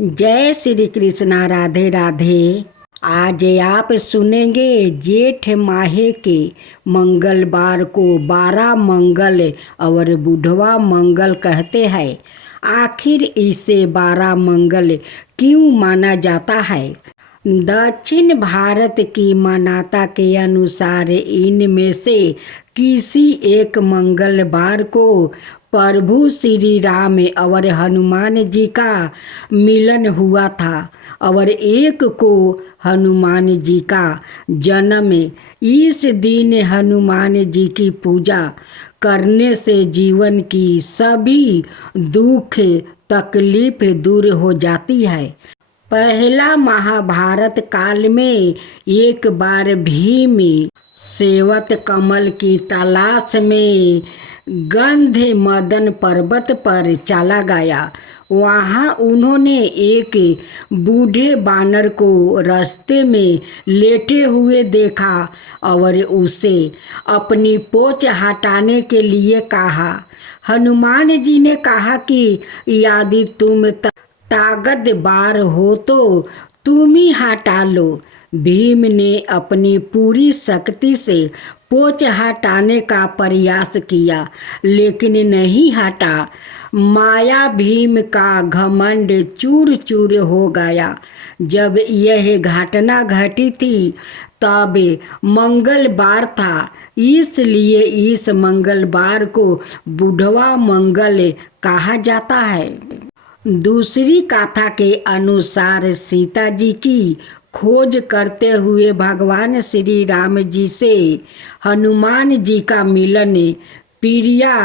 जय श्री कृष्णा। राधे राधे। आज आप सुनेंगे जेठ माहे के मंगलवार को 12 मंगल और बुधवा मंगल कहते हैं। आखिर इसे 12 मंगल क्यों माना जाता है? दक्षिण भारत की मान्यता के अनुसार इनमें से किसी एक मंगलवार को प्रभु श्री राम और हनुमान जी का मिलन हुआ था और एक को हनुमान जी का जन्म। इस दिन हनुमान जी की पूजा करने से जीवन की सभी दुख तकलीफ दूर हो जाती है। पहला महाभारत काल में एक बार भीम सेवत कमल की तलाश में गंध मदन पर्वत पर चला गया। वहाँ उन्होंने एक बूढ़े बानर को रास्ते में लेटे हुए देखा और उसे अपनी पूंछ हटाने के लिए कहा। हनुमान जी ने कहा कि यदि तुम ताकतवर हो तो तुम ही हटा लो। भीम ने अपनी पूरी शक्ति से पूंछ हटाने का प्रयास किया लेकिन नहीं हटा। माया भीम का घमंड चूर चूर हो गया। जब यह घटना घटी थी तब मंगलवार था, इसलिए इस मंगलवार को बुधवा मंगल कहा जाता है। दूसरी कथा के अनुसार सीता जी की खोज करते हुए भगवान श्री राम जी से हनुमान जी का मिलन प्रिया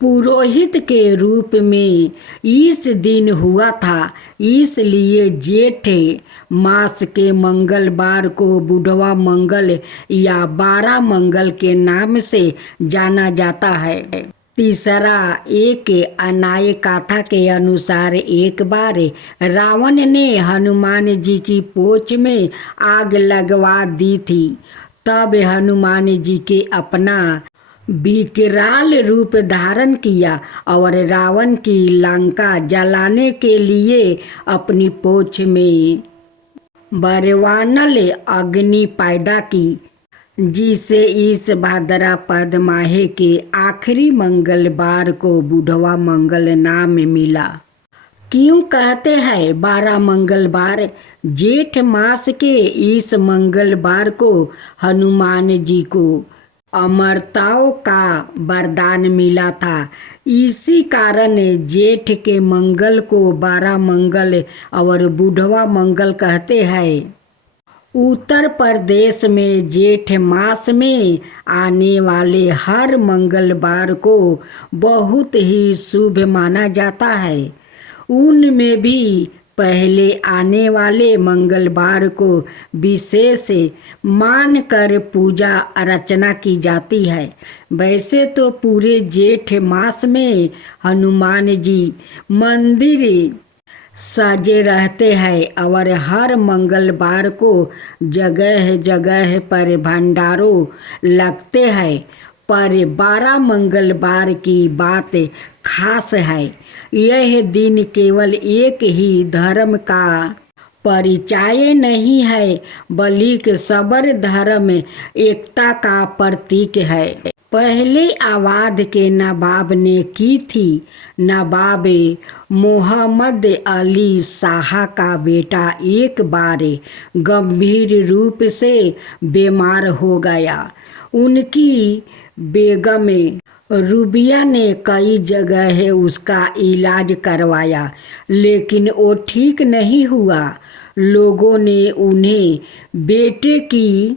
पुरोहित के रूप में इस दिन हुआ था। इसलिए जेठ मास के मंगलवार को बुधवा मंगल या 12 मंगल के नाम से जाना जाता है। तीसरा, एक अन्याय कथा के अनुसार एक बार रावण ने हनुमान जी की पूंछ में आग लगवा दी थी। तब हनुमान जी के अपना विकराल रूप धारण किया और रावण की लंका जलाने के लिए अपनी पूंछ में बरवानल अग्नि पैदा की, जिसे इस भाद्रपद माह के आखिरी मंगलवार को बुधवा मंगल नाम मिला। क्यों कहते हैं 12 मंगलवार? जेठ मास के इस मंगलवार को हनुमान जी को अमरताओं का वरदान मिला था। इसी कारण जेठ के मंगल को 12 मंगल और बुधवा मंगल कहते हैं। उत्तर प्रदेश में जेठ मास में आने वाले हर मंगलवार को बहुत ही शुभ माना जाता है। उनमें भी पहले आने वाले मंगलवार को विशेष मानकर पूजा अर्चना की जाती है। वैसे तो पूरे जेठ मास में हनुमान जी मंदिर सजे रहते हैं और हर मंगलवार को जगह जगह पर भंडारों लगते हैं। पर 12 मंगलवार की बात खास है। यह दिन केवल एक ही धर्म का परिचय नहीं है बल्कि सबर धर्म एकता का प्रतीक है। पहले अवध के नवाब ने की थी। नवाब मोहम्मद अली शाह का बेटा एक बार गंभीर रूप से बीमार हो गया। उनकी बेगम रूबिया ने कई जगह उसका इलाज करवाया लेकिन वो ठीक नहीं हुआ। लोगों ने उन्हें बेटे की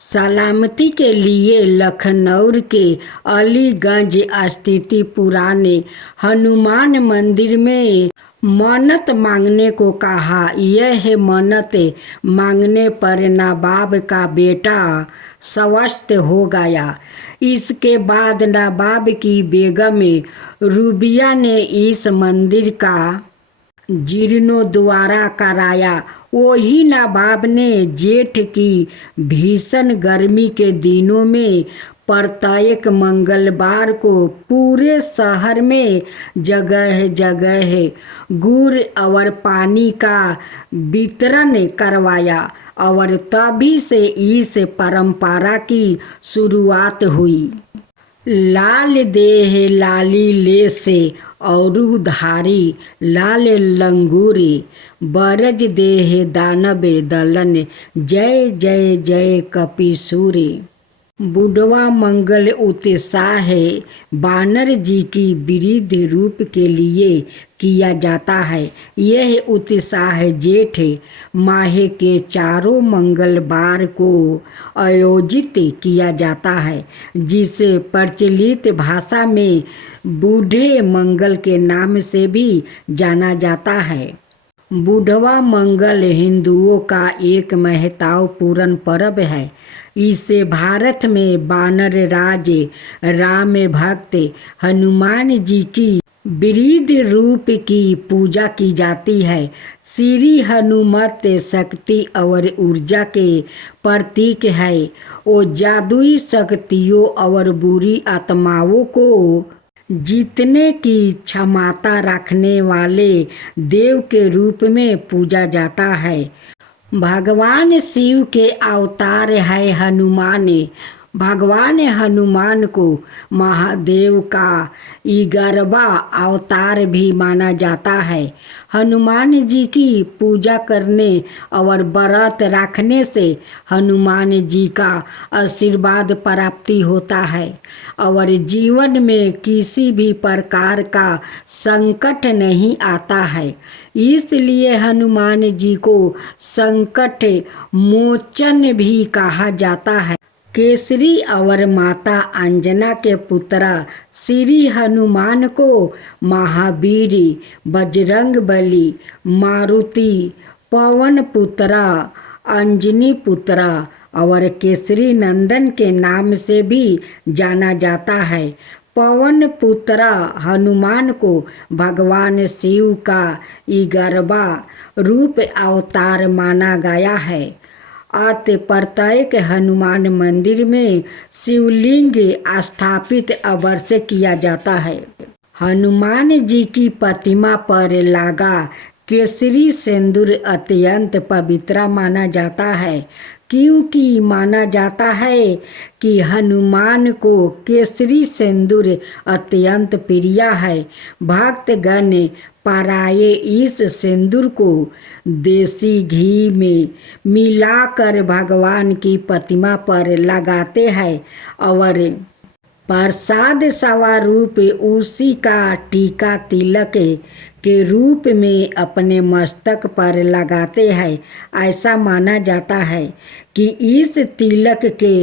सलामती के लिए लखनऊ के अलीगंज स्थित पुराने हनुमान मंदिर में मन्नत मांगने को कहा। यह मन्नत मांगने पर नवाब का बेटा स्वस्थ हो गया। इसके बाद नवाब की बेगम रूबिया ने इस मंदिर का जीर्णोद्धार कराया। वही नवाब ने जेठ की भीषण गर्मी के दिनों में प्रत्येक मंगलवार को पूरे शहर में जगह जगह गुड़ और पानी का वितरण करवाया और तभी से इस परंपरा की शुरुआत हुई। लाल देह लाली ले से औरु धारी लाल लंगूरी बरज देह दानव दलन जय जय जय कपीसूरी। बुढ़वा मंगल उत्साह बानर जी की वृद्ध रूप के लिए किया जाता है। यह उत्साह जेठ माह के चारों मंगलवार को आयोजित किया जाता है, जिसे प्रचलित भाषा में बूढ़े मंगल के नाम से भी जाना जाता है। बुढ़वा मंगल हिंदुओं का एक महत्वपूर्ण पर्व है। इसे भारत में वानर राज राम भक्त हनुमान जी की वृद्ध रूप की पूजा की जाती है। श्री हनुमत शक्ति और ऊर्जा के प्रतीक है। वो जादुई शक्तियों और बुरी आत्माओं को जीतने की क्षमता रखने वाले देव के रूप में पूजा जाता है। भगवान शिव के अवतार है हनुमान। भगवान हनुमान को महादेव का 11वां अवतार भी माना जाता है। हनुमान जी की पूजा करने और व्रत रखने से हनुमान जी का आशीर्वाद प्राप्ति होता है और जीवन में किसी भी प्रकार का संकट नहीं आता है। इसलिए हनुमान जी को संकट मोचन भी कहा जाता है। केसरी और माता अंजना के पुत्र श्री हनुमान को महावीर, बजरंगबली, मारुति, पवन पुत्र, अंजनी पुत्र और केसरी नंदन के नाम से भी जाना जाता है। पवन पुत्र हनुमान को भगवान शिव का 11वां रूप अवतार माना गया है। अतः प्रत्येक हनुमान मंदिर में शिवलिंग स्थापित अवश्य किया जाता है। हनुमान जी की प्रतिमा पर लगा केसरी सिंदूर अत्यंत पवित्र माना जाता है, क्योंकि माना जाता है कि हनुमान को केसरी सिंदूर अत्यंत प्रिय है। भक्तगण पराये इस सिंदूर को देसी घी में मिलाकर भगवान की प्रतिमा पर लगाते हैं और प्रसाद स्वरूप उसी का टीका तिलक के रूप में अपने मस्तक पर लगाते हैं। ऐसा माना जाता है कि इस तिलक के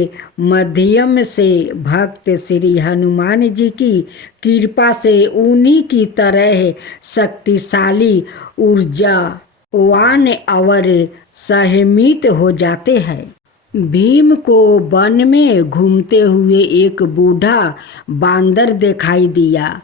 माध्यम से भक्त श्री हनुमान जी की कृपा से उन्हीं की तरह शक्तिशाली, ऊर्जावान और संयमित हो जाते हैं। भीम को वन में घूमते हुए एक बूढ़ा बांदर दिखाई दिया।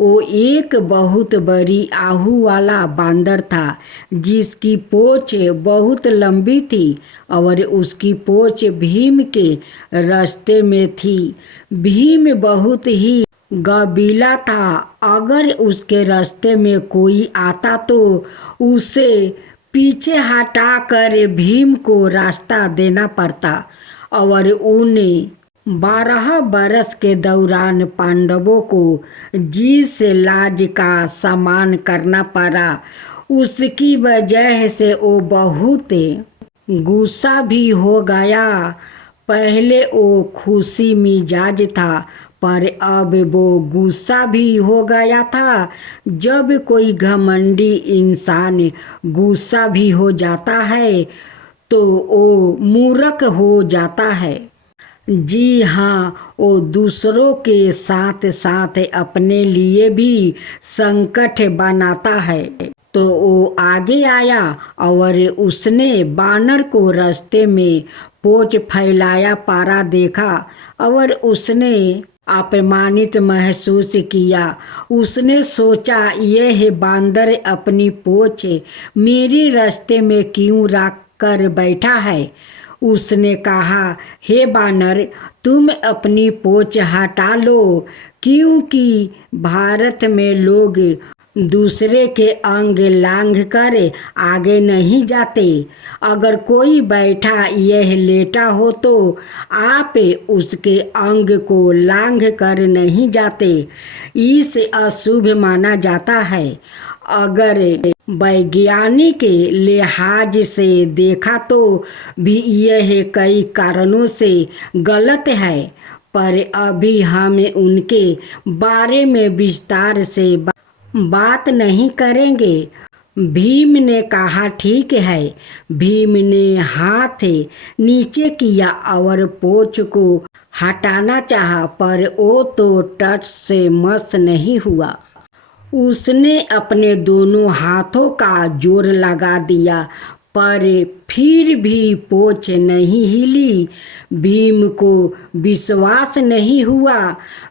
वो एक बहुत बड़ी आहू वाला बांदर था, जिसकी पूंछ बहुत लंबी थी और उसकी पूंछ भीम के रास्ते में थी। भीम बहुत ही गबीला था। अगर उसके रास्ते में कोई आता तो उसे पीछे हटाकर भीम को रास्ता देना पड़ता और उन्हें 12 बरस के दौरान पांडवों को जिस लाज का सामना करना पड़ा, उसकी वजह से वो बहुत गुस्सा भी हो गया। पहले वो खुशी मिजाज था, पर अब वो गुस्सा भी हो गया था। जब कोई घमंडी इंसान गुस्सा भी हो जाता है तो वो मूर्ख हो जाता है। जी हाँ, वो दूसरों के साथ साथ अपने लिए भी संकट बनाता है। तो वो आगे आया और उसने बानर को रास्ते में पोंछ फैलाया पारा देखा और उसने अपमानित महसूस किया। उसने सोचा, यह बांदर अपनी पूंछ मेरे रास्ते में क्यों रख कर बैठा है। उसने कहा, हे बानर, तुम अपनी पूंछ हटा लो, क्योंकि भारत में लोग दूसरे के अंग लांघ कर आगे नहीं जाते। अगर कोई बैठा यह लेटा हो तो आप उसके अंग को लांघ कर नहीं जाते, इसे अशुभ माना जाता है। अगर वैज्ञानिक लिहाज से देखा तो भी यह कई कारणों से गलत है, पर अभी हम उनके बारे में विस्तार से बात नहीं करेंगे। भीम ने कहा, ठीक है। भीम ने हाथ नीचे किया और पूंछ को हटाना चाहा, पर वो तो टच से मस नहीं हुआ। उसने अपने दोनों हाथों का जोर लगा दिया, पर फिर भी पूंछ नहीं हिली। भीम को विश्वास नहीं हुआ।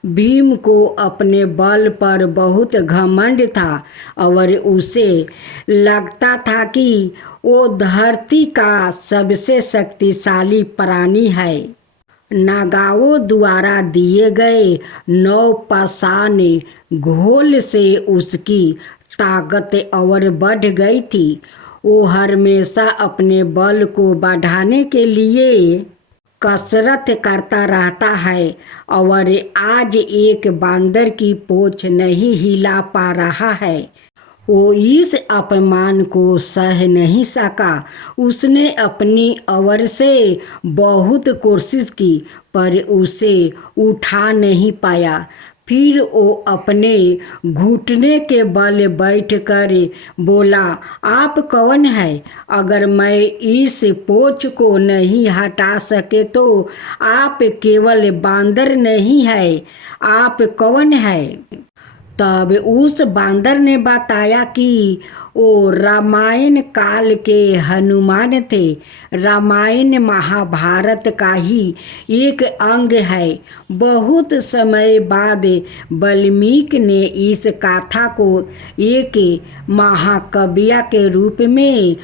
भीम को अपने बल पर बहुत घमंड था और उसे लगता था कि वो धरती का सबसे शक्तिशाली प्राणी है। नागाओं द्वारा दिए गए 9 पाषाण घोल से उसकी ताकत और बढ़ गई थी। वो हमेशा अपने बल को बढ़ाने के लिए कसरत करता रहता है और आज एक बांदर की पूंछ नहीं हिला पा रहा है। वो इस अपमान को सह नहीं सका। उसने अपनी ओर से बहुत कोशिश की, पर उसे उठा नहीं पाया। फिर वो अपने घुटने के बल बैठकर बोला, आप कौन है? अगर मैं इस पूंछ को नहीं हटा सके तो आप केवल बांदर नहीं है, आप कौन है? तब उस बांदर ने बताया कि वो रामायण काल के हनुमान थे। रामायण महाभारत का ही एक अंग है। बहुत समय बाद वाल्मीकि ने इस कथा को एक महाकाव्य के रूप में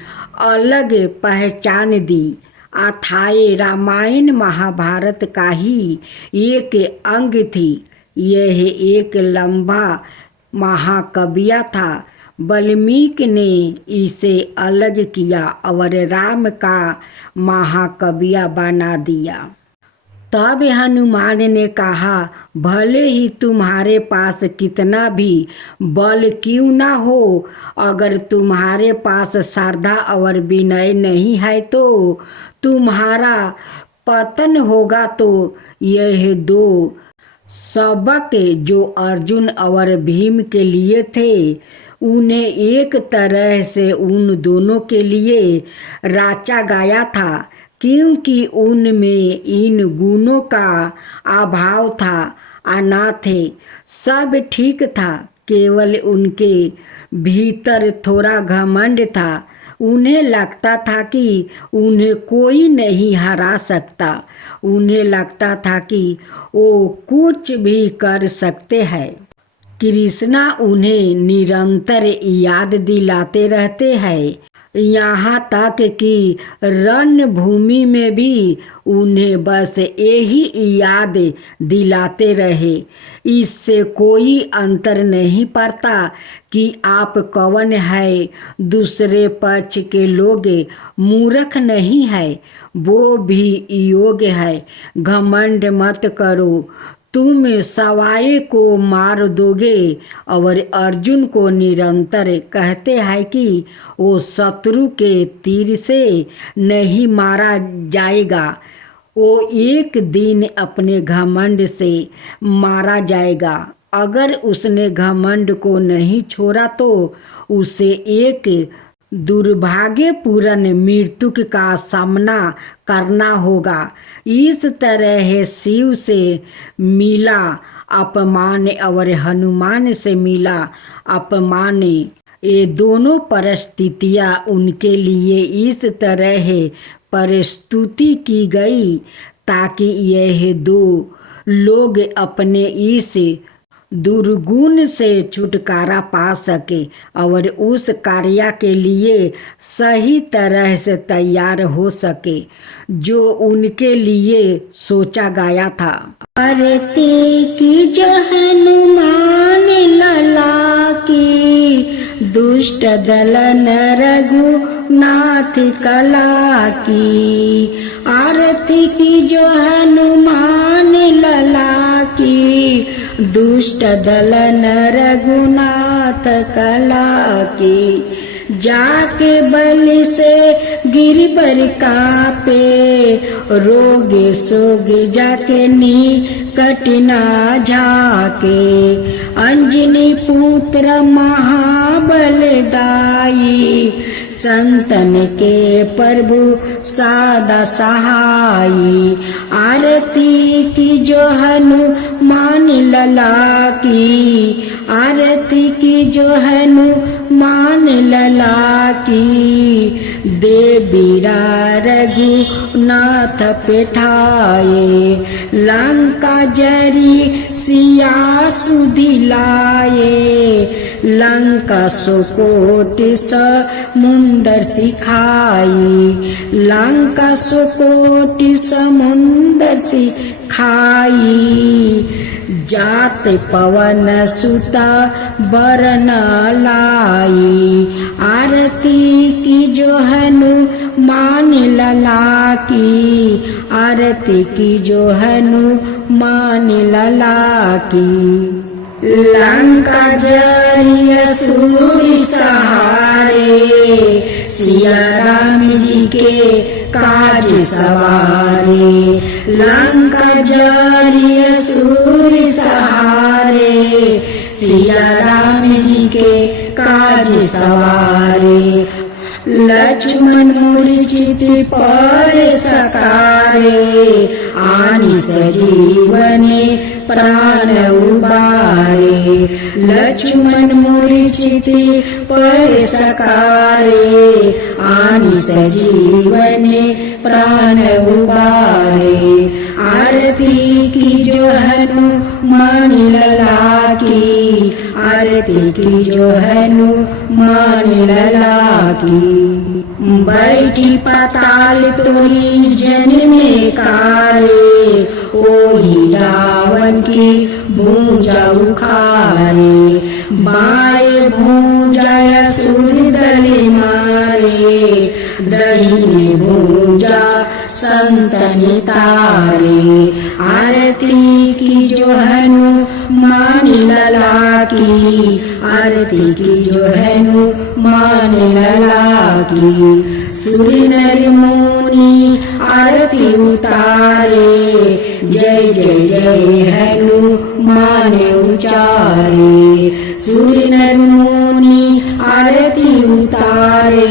अलग पहचान दी। अथाए रामायण महाभारत का ही एक अंग थी। यह एक लंबा महाकाव्य था। वाल्मीकि ने इसे अलग किया और राम का महाकाव्य बना दिया। तब हनुमान ने कहा, भले ही तुम्हारे पास कितना भी बल क्यों ना हो, अगर तुम्हारे पास श्रद्धा और विनय नहीं है तो तुम्हारा पतन होगा। तो यह 2 सबक जो अर्जुन और भीम के लिए थे, उन्हें एक तरह से उन दोनों के लिए रचा गया था, क्योंकि उनमें इन गुणों का अभाव था। अनाथ सब ठीक था, केवल उनके भीतर थोड़ा घमंड था। उन्हें लगता था कि उन्हें कोई नहीं हरा सकता। उन्हें लगता था कि वो कुछ भी कर सकते हैं। कृष्णा उन्हें निरंतर याद दिलाते रहते हैं, यहाँ तक कि रणभूमि में भी उन्हें बस यही याद दिलाते रहे। इससे कोई अंतर नहीं पड़ता कि आप कौन है। दूसरे पक्ष के लोग मूर्ख नहीं है, वो भी योग्य है। घमंड मत करो, तुम सवाए को मार दोगे। और अर्जुन को निरंतर कहते हैं कि वो शत्रु के तीर से नहीं मारा जाएगा, वो एक दिन अपने घमंड से मारा जाएगा। अगर उसने घमंड को नहीं छोड़ा तो उसे एक दुर्भाग्यपूर्ण मृत्यु का सामना करना होगा। इस तरह शिव से मिला अपमान और हनुमान से मिला अपमान, ये दोनों परिस्थितियाँ उनके लिए इस तरह प्रस्तुति की गई ताकि यह 2 लोग अपने इस दुर्गुण से छुटकारा पा सके और उस कार्य के लिए सही तरह से तैयार हो सके जो उनके लिए सोचा गया था। आरती की जो हनुमान लला की, दुष्ट दलन रघुनाथ कला की। आरती की जो हनुमान लला की, दुष्ट दलन रघुनाथ कला की। जाके बलि से गिरबर कापे, रोगे सोगे जाके निकट ना झाके। अंजनी पुत्र महाबलदाई, संतन के प्रभु सादा सहाई। आरती की जो हनुमान लला की, आरती की जो हनुमान लला की। देवीरा रघुनाथ पेठाए, लंका जरी सिया सुधिलाए। लंका सुकोट समुंदर सिखाई, लंका सुकोट समुंदर सिखाई। जात पवन सुता बरन लाई, आरती की जो हनुमान लला की। आरती की जो हनुमान लला की। लंका जरी असुर सहारे, सिया राम जी के काज सवारे। लंका जरी असुर सहारे, सिया राम जी के काज सवारे। लक्ष्मण मूर्छित पर सकारे, आनि सजीवने प्राण उबारे। लक्ष्मण मूर्छित पर सकारे, आनि सजीवने प्राण उबारे। आरती की जो हनुमान लला की, आरती की जो हनुमान लला की। बैठी पाताल तोरी जन्मे कारे, ओही रावण की भूजा उखारे। बाएं भूजा असुर दल मारे, दाहिने भूजा संतन तारे। आरती की जो हनुमान लला की, आरती की जो हनुमान लला की। सुर नर मुनि आरती उतारे, जय जय जय हनुमान उचारे। सुर नर मुनि आरती उतारे,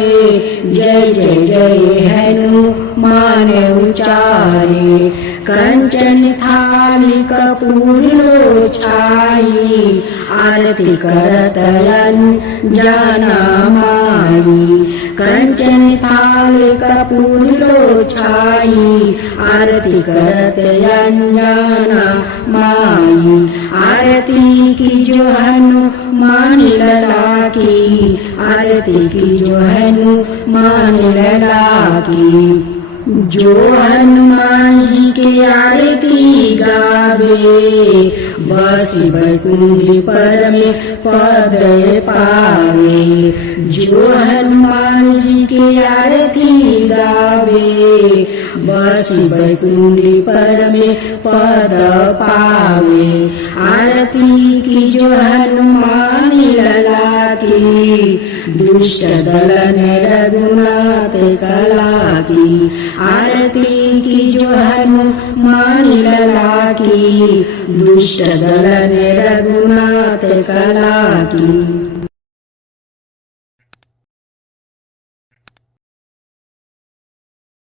जय जय जय हनुमान उचारे। कंचन थाली कपूर लो छाई, आरती करत अनजाना माई। कंचन थाली कपूर लो छाई, आरती करत अनजाना माई। आरती की जो हनुमान लला की, आरती की जो हनुमान लला की। जो हनुमान जी के आरती गावे, बस बैकुंठ पर में पद पावे। जो हनुमान जी के आरती गावे, बस बैकुंठ पर में पद पावे। आरती की जो हनुमान लला की, दुष्ट दलन रघुनाथ कला की। आरती की जो हनुमान लला की, दुष्ट दलन रघुनाथ कला की।